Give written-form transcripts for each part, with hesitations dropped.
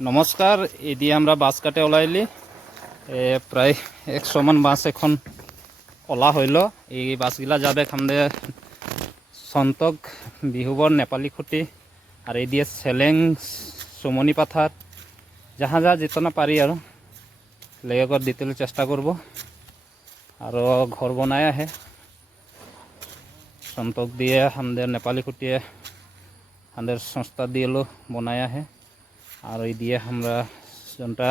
নমস্কাৰ, এদিকে আমরা বাস কাটে ওলাইলি প্রায় 100 মান বাস এখন ওলা হইল। এই বাসগুলা যাবে খামদে সন্তক বিহুবর নেপালি খুঁটি আর এই দিয়ে চেলেং চুমনি পাথার যাহা যা যেতনা পারি আর লেগত দিতে চেষ্টা করব। আর ঘর বনাই আহে সন্তক দিয়ে আমাদের নেপালি খুঁটিয়ে আমাদের সংস্থা দিয়ে বনাই আহে। আর এই দিয়ে আমরা যোনটা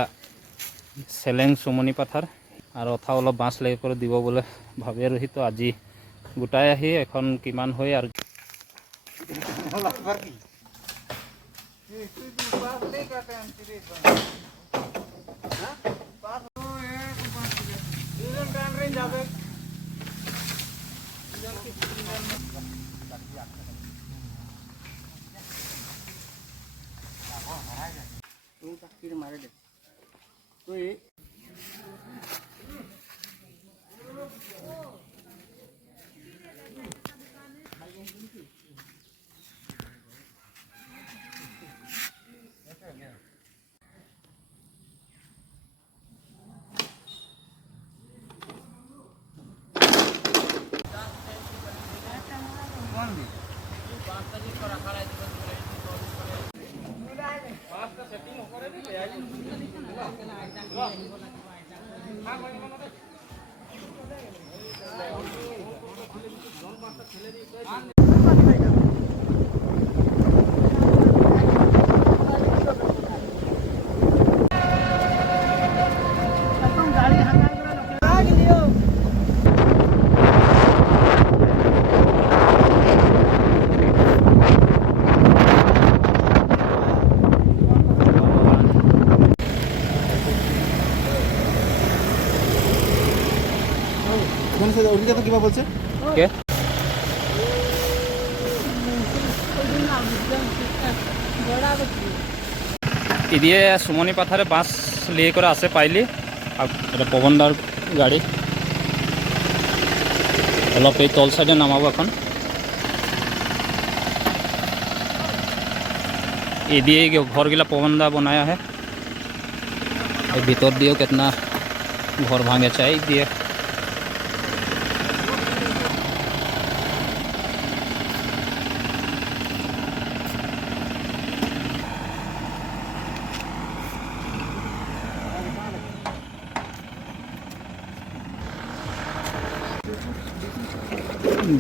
চেলেং চুমনি পাথার আর অথা অলপ বাঁশ লেগে করে দিব বলে ভাবি রহি। তো আজি গোটাই আহি এখন কিমান হয় আর मारे दे तो কিবা বলছে কে এদিকে সুমনি পাথারে বাঁশ লিয়ে করে আসে পাইলি। এটা পবনদার গাড়ি অলপ এই তল সাইডে নামাবো এখন। এদিকে ঘরগুলা পবনদা বনায় আহে। এই ভিতর দিয়েও কেতনা ঘর ভাঙে চাই দিয়ে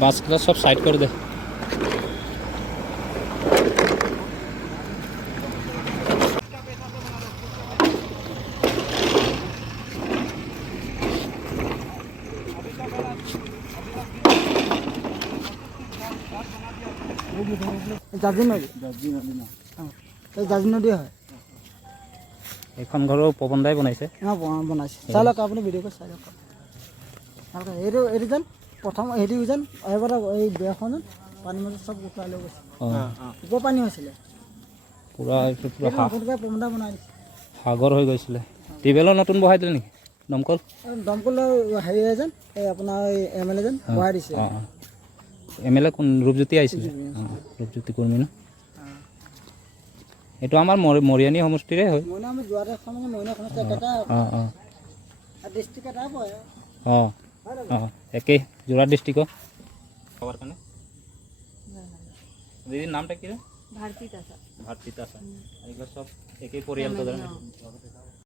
বাসগুলো সব সাইড করে দে। জাজি নদী হয়। এখন ঘরও পবনদাই বনাইছে। বনাইছে চাই লওক আপুনি ভিডিঅ' কৰি চাই লওক। এইটো এইটো যেন প্ৰথম হেৰি যেন এবাৰ এই বেয়াখনত পানী মাজত চব উঠোৱাই লৈ গৈছে। ওপৰ পানী হৈছিলে পুৰা পবনদা বনাই দিছে। সাগৰ হৈ গৈছিলে। টিউবেলৰ নতুন বহাই দিলে নেকি? দমকল দমকলৰ হেৰি যেন এই আপোনাৰ MLA যেন বহাই দিছে। MLA কোন? ৰূপজ্যোতি আহিছিলে। ৰূপজ্যোতি কৰ্মী ন? এইটো আমাৰ মৰিয়ানী সমষ্টিৰে হয়। একেই যোৰহাট ডিষ্ট্ৰিক্টৰ। খবৰ কাৰণে দিদিৰ নামটা কি? ভাৰতী তাছা। ভাৰতী তাছা। এইগুলো সব একই পৰিয়াল।